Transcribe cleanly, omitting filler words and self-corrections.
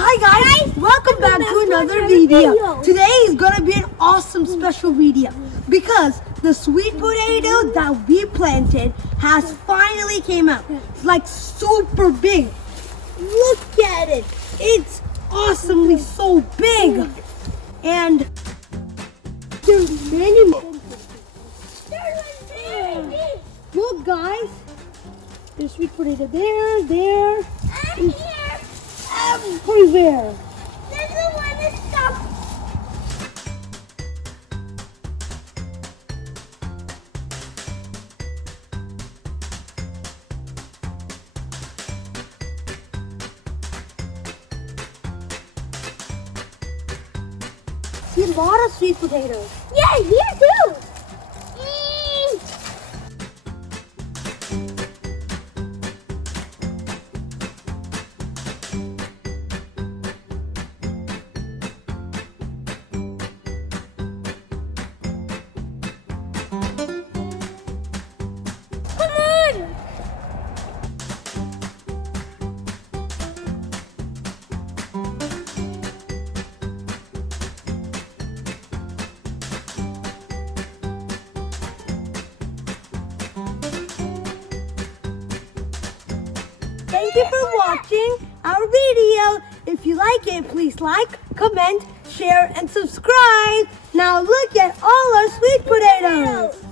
Hi guys, welcome back to another video. Today is gonna be an awesome special video because the sweet potato that we planted has finally came out. It's like super big. Look at it. It's awesomely so big. And there's many more. Look guys, there's sweet potato there. I'm here. Everywhere. Doesn't want to stop. See a lot of sweet potatoes. Yeah, here too. Come on. Thank you for watching our video. If you like it, please like, comment, share, and subscribe. Now look at all our sweet potatoes.